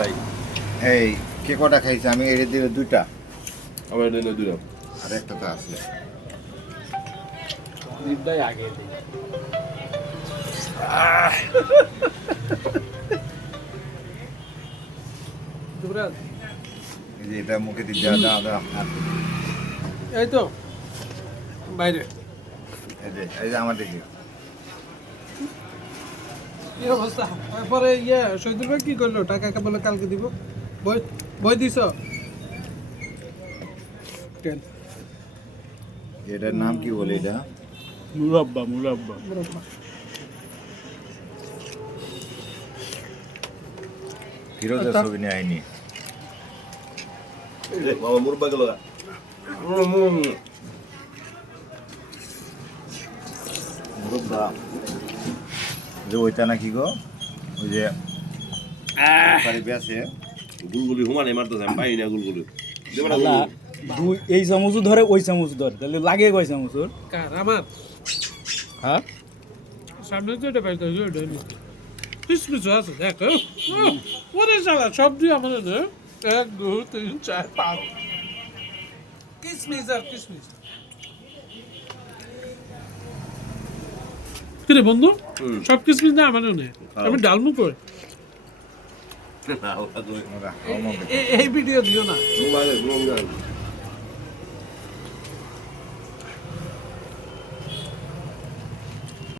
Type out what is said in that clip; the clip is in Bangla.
ভাই এই কে কটা খাইছে? আমি এর দিলে দুইটা, আমার এটা দুটো আর একটা তো আছে। দিদাই আগে দিই দুরাজ এই যে এটা মুখে দিয়ে দেওয়া দাও দাও হাত দিয়ে। এই তো বাইরে এই যে আমার দিকে কি অবস্থা পরে শহীদুল ভাই কি করলো টাকা বলে কালকে দিব বই বই দিছ কেন এটার নাম কি বলে? এটা মুরাব্বা ফিরোজের ছবি নিয়ে আইনি। বাবা মুরব্বা গেল মুরব্বা যে ওইটা নাকি গো, ওই যে বাড়ি বেছে গুলগুলি হুমানে মারতেছে আমি পাই না গুলগুলি আল্লাহ দুই এই চামচও ধরে ওই চামচ ধরে তাহলে লাগে কয় চামচ ওর? কার আমার হ্যাঁ সামনে তো এটা বাইরে এটা কিসমিস আছে দেখ ওরে শালা সব দিয়ে আমাদের দে 1 2 3 4 5 কিসমিস আর কিসমিস কিরে বন্ধু সব কিসমিস না আমারও নেই আমি ডালমু করে এই ভিডিও দিও না মোবাইলে